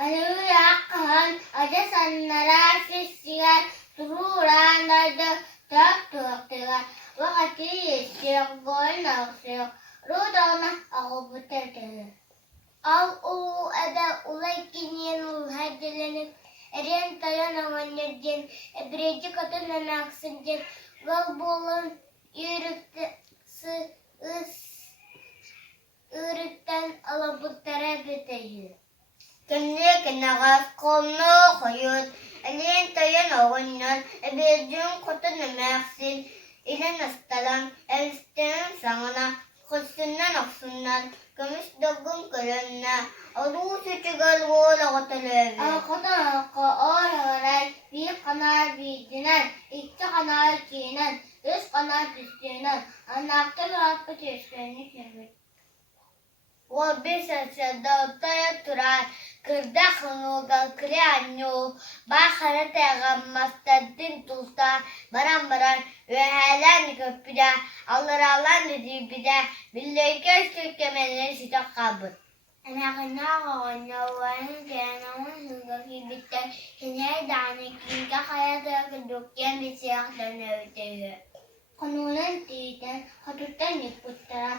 Aluyakan ada sanara sisian tururan ada tak wakati siang gol siang rudona aku betul. Aku ada ulai kini hadirin Erian tayo naman din ebreji kata nanak senjen galbolon ürükten alabutlara beteyi. Kene kenagas kono koyut Erian tayo naman ebreji kata nanak sen ilan nastalan elsten sangana kusunan aksunan kamis dagong kalanna arusu çıgal wala katalevi. Akata ka oraray bir kanar bidinan iki kanar kinan üç kanar pistinan anakta rahatı teşkeni kemik. Wa bisa sedotaya turar kırda kınugal kriyanyo baharata gammastadin tulta baran ve halen köpüde Allah dediği bir de birlikte sökemeleri sıcak kabul. Anakına konuların kenanın hızlı bitti. Hine danekinga hayata kudukyan bir siyahtan ötüyor. Konunun tiyden hatutan niputra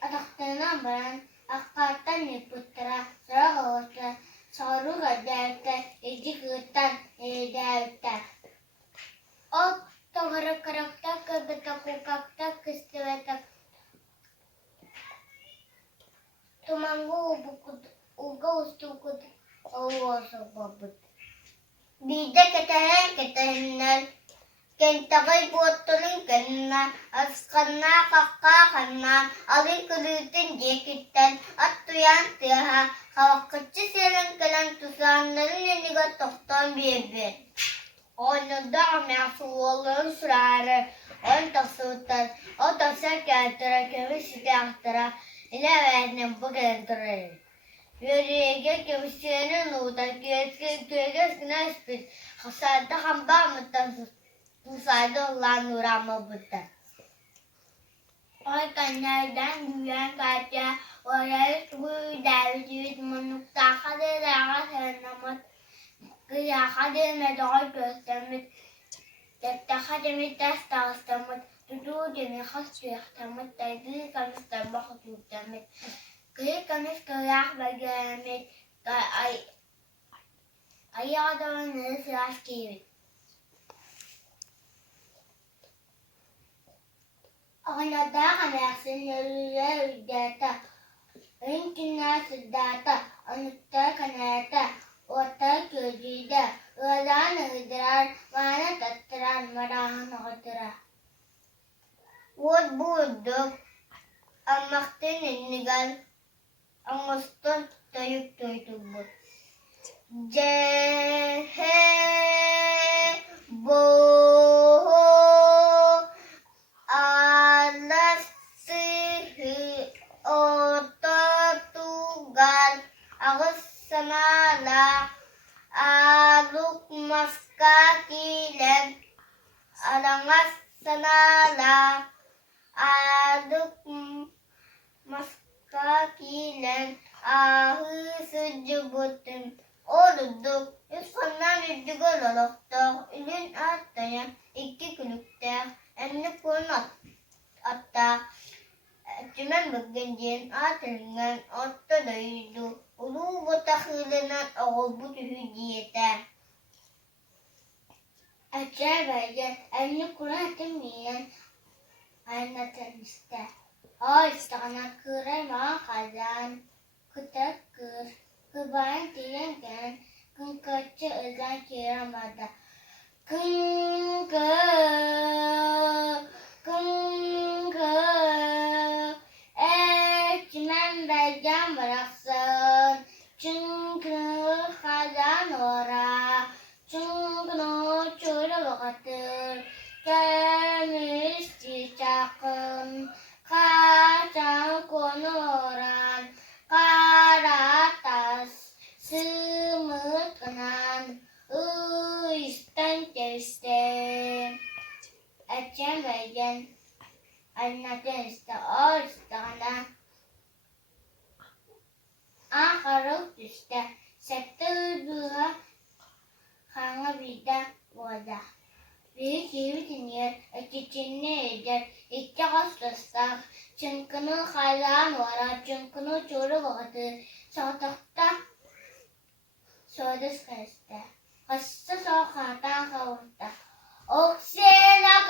ataktana baran akatan niputra sarahota saruga devte ejikutan devte. O togarakrakta kebetakukakta kestivetak Tumanggu uga ustukut awasa babut. Bida ketahinan kentakay botolin kanna askanna kakkakanna alin kulutin jekitan at tuyan tiyaha kawakatsi silang kalang tusanların niniga toktan biyebet. Onu da amyasuwaların sürarı on tasutan o tasa kentara kemisi kentara İlavenin bu kadar. Yürüyecek kimsenin uğda göğüsüne ispit. Hasarda hamba mıtan musayda olan uğrama buta. Oy kanlardan güven kaça oraya suyu devlet manukta kadar sanamat kıya kadar medal göstermek Detta kadar tastamut Tutu demi khas yahtamat tadi kami tambah tutamit. Kaya kami sekolah bagaimana ayah dan nasihat kiri. Anada kami aksi nyuruh data. Ringkina sedata anutta kanata. Otak kejida. Walan hidrar mana tatran marahan hidrar. Wad budok ang maktininigal ang gusto tayog-toy tubot. Jehebo alasihi otatugal agus samala aluk maskakileg alangas sanala aduk maskakilen ahı sucubutum oluduk yüzkanlar yüzügül olukta ülün attaya iki kulukta emni kunat atta Cuman begenjen atrengan otta daydu ulu botakhilenan oğulbu tühüdiyete Acaba emni kunat emiyen Anatan iste. Istana kıray ma kazan. Kutakır. Kıbayan diyengen. Kınkatçı özen kiramada. Kınkı. Çimen belgen bıraksın. Çünkü kazan ora. Çünkü çöre vakatır. Kemis cicakın, kacang konoran, karatas, semut kenan, isten teste. Ecem bagian, anaknya iste işte. Sektör dua hanga vida voda. Büyük gibi dinler, çiçeğini eder, içe kastaslar. Çünkünü hayran var, çünkünü çoru vardı. Soğukta, soğudu sıkıştı. Hasta soğuktan kavurdu. Oksijena